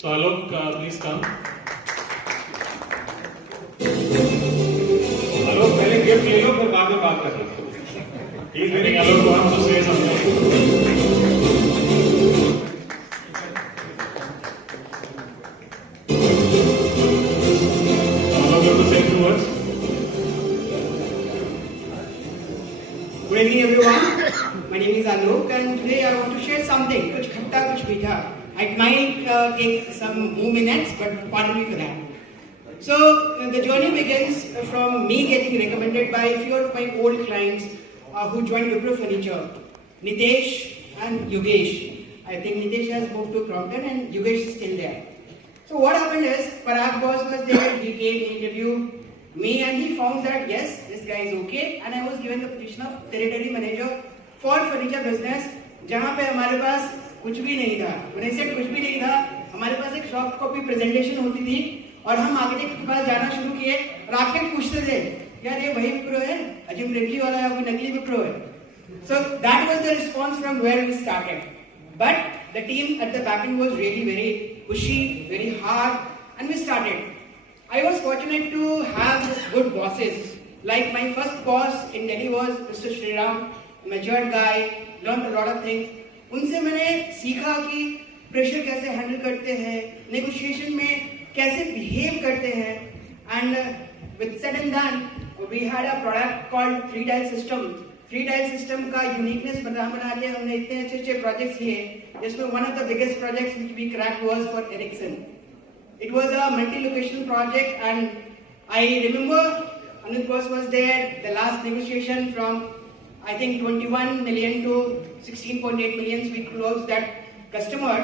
So Alok, please come. Alok, पहले gift ले लो फिर बाद में बात करना. He is very Alok wants to say something. Alok, you have to say two words. Good evening everyone. My name is Alok and today I want to share something. कुछ खट्टा कुछ मीठा. It might take some more minutes, but pardon me for that. So the journey begins from me getting recommended by a few of my old clients who joined Wipro Furniture, Nitesh and Yogesh. I think Nitesh has moved to Crompton and Yogesh is still there. So what happened is, Parag boss was there, he came, he interviewed me and he found that yes, this guy is okay, and I was given the position of territory manager for furniture business, जहाँ पे हमारे पास कुछ भी नहीं था. When I said कुछ भी नहीं था, हमारे पास एक सॉफ्ट कॉपी प्रेजेंटेशन होती थी और हम आर्किटेक्ट के पास जाना शुरू किए और आर्किटेक्ट पूछते थे यार ये वही विप्रो है, अजीम रेड्डी वाला है, कोई नकली विप्रो है. So that was the response from where we started. But the team at the back end was really very pushy, very hard, and we started. I was fortunate to have good bosses. Like my first boss in Delhi was Mr. Shriram, matured guy, learned a lot of things. उनसे मैंने सीखा कि pressure कैसे handle करते हैं, negotiation में कैसे behave करते हैं. And with said and done we had a product called 3 tile system. 3 tile system का यूनिकनेस बना के हमने इतने अच्छे प्रोजेक्ट्स किए, जिसमें one of the biggest projects which we cracked was for Ericsson. It was a multi-location project and I remember Anup boss was there, the last negotiation from I think 21 million to 16.8 million we closed that customer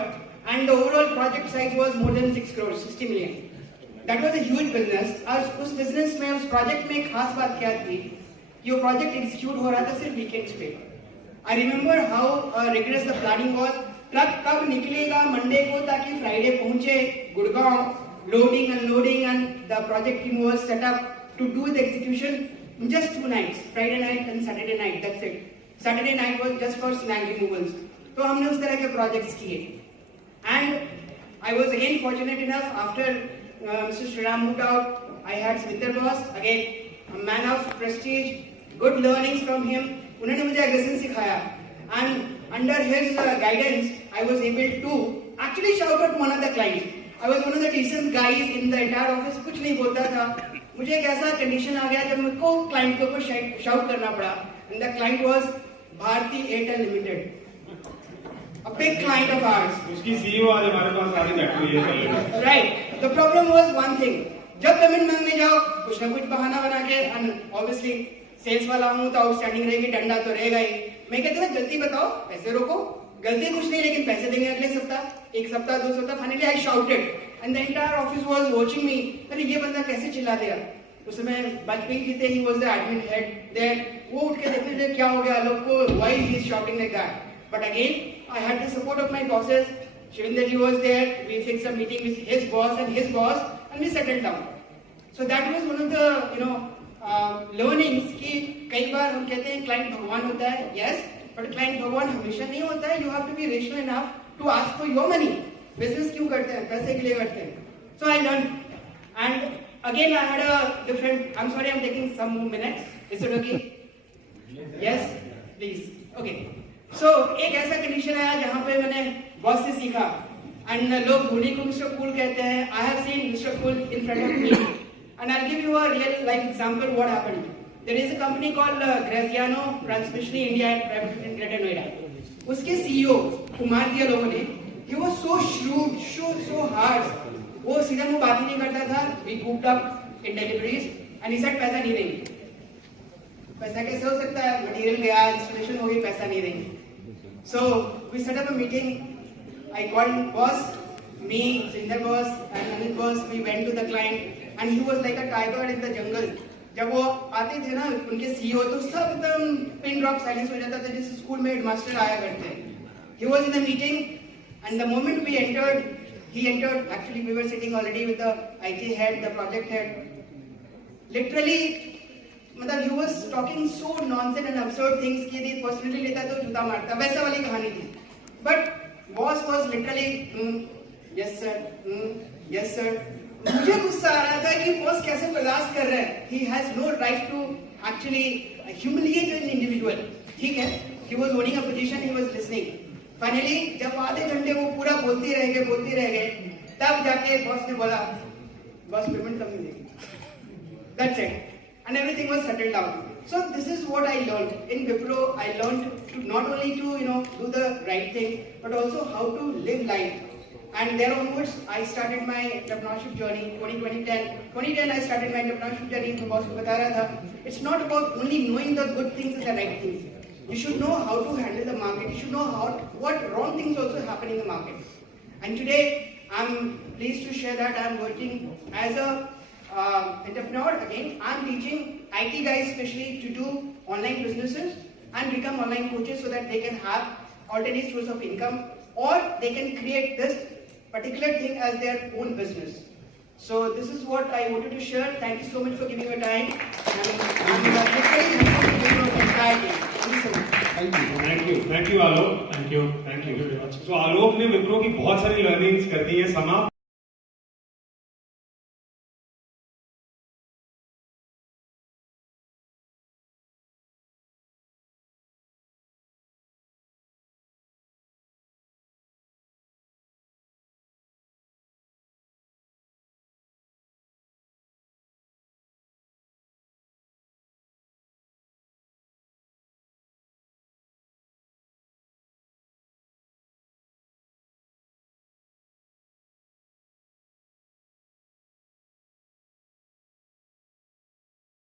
and the overall project size was more than 6 crores, 60 million. That was a huge business. और उस business में उस project में खास बात क्या थी कि वो project execute हो रहा था सिर्फ weekends पे. I remember how rigorous the planning was. Truck कब निकलेगा मंडे को ताकि फ्राइडे पहुंचे Gurgaon, loading unloading and the project team was set up to do the execution in just 2 nights, Friday night and Saturday night, that's it. Saturday night was just for snag removals. तो हमने उस तरह के projects किए. And I was again fortunate enough after Mr. Shriram moved out, I had Smitar boss, again a man of prestige, good learnings from him. उन्होंने मुझे aggression सिखाया. And under his guidance, I was able to actually shout out one of the clients. I was one of the decent guys in the entire office. कुछ नहीं बोलता था. मुझे एक ऐसा कंडीशन आ गया जब मुझको क्लाइंट के ऊपर शाउट करना पड़ा. And the client was Bharti Airtel Limited, a big client of ours. उसकी CEO आज हमारे पास आके बैठी हुई है. Right. The problem was one thing. जब पेमेंट मांगने जाओ कुछ ना कुछ बहाना बना के, and obviously सेल्स वाला हूँ तो आउटस्टैंडिंग रहेगी, डंडा तो रहेगा ही. मैं कहता था गलती बताओ, पैसे रोको. गलती कुछ नहीं लेकिन पैसे देंगे अगले सप्ताह, एक सप्ताह 2 सप्ताह. Finally I shouted and the entire office was watching me. अरे ये बंदा कैसे चिल्ला दिया. उस समय वाजपेयी जी थे, he was the admin head there. वो उठ के देखने लगे क्या हो गया लोग को, why he is shouting like that. But again I had the support of my bosses. Shrivinder ji was there. We fixed a meeting with his boss and his boss and we settled down. So that was one of the learnings कि कई बार हम कहते हैं client भगवान होता है. Yes, but client भगवान हमेशा नहीं होता है. You have to be rational enough to ask for your money. Business क्यों करते हैं, पैसे के लिए करते हैं. So I learned and again I had a different. I'm sorry I'm taking some more minutes. Is it okay? Yes, please. Okay. So एक ऐसा कंडीशन आया जहाँ पे मैंने बॉस से सीखा and लोग धोनी को मिस्टर कूल कहते हैं. I have seen Mr. Cool in front of me and I'll give you a real life example what happened. There is a company called Graziano Transmission India Private Limited in Greater Noida. उसके CEO Kumar दिया लोगों ने, he was so shrewd, so hard. वो सीधा मुंह बात ही नहीं करता था. We cooped up in deliveries and he said पैसा नहीं देंगे. पैसा कैसे हो सकता है, मटेरियल गया, इंस्टॉलेशन हो गई, पैसा नहीं देंगे. So we set up a meeting. I called boss, me, Srinder boss and Anil boss. We went to the client and he was like a tiger in the jungle. जब वो आते थे ना उनके CEO तो सब एकदम पिन ड्रॉप साइलेंस हो जाता था जैसे स्कूल में हेडमास्टर आया करते हैं. He was in the meeting and the moment we entered, he entered. Actually we were sitting already with the IT head, the project head. Literally मतलब he was talking so nonsense and absurd things कि यदि personally लेता तो जूता मारता, वैसा वाली कहानी थी. But boss was literally yes sir, yes sir. मुझे गुस्सा आ रहा था कि बॉस कैसे बर्दाश्त कर रहे हैं। He has no right to actually humiliate an individual. ठीक है, he was owning a position, he was listening. Finally, जब आधे घंटे वो पूरा बोलते रह गए, तब जाके बॉस ने बोला, बॉस पेमेंट कम मिलेगी। That's it. And everything was settled down. So this is what I learned in Wipro. I learned to not only to do the right thing, but also how to live life. And there onwards, I started my entrepreneurship journey. 2010 I started my entrepreneurship journey. मैं boss को बता रहा था. It's not about only knowing the good things and the right things. You should know how to handle the market. You should know what wrong things also happen in the market. And today, I'm pleased to share that I'm working as a entrepreneur. Again, I'm teaching IT guys especially to do online businesses and become online coaches so that they can have alternate source of income, or they can create this particular thing as their own business. So this is what I wanted to share. Thank you so much for giving your time. I'm literally thankful to your entire team. Thank you so much. Thank you Alok. Thank you very much. तो आलोक ने विप्रो की बहुत सारी learnings कर दी है समाप्त।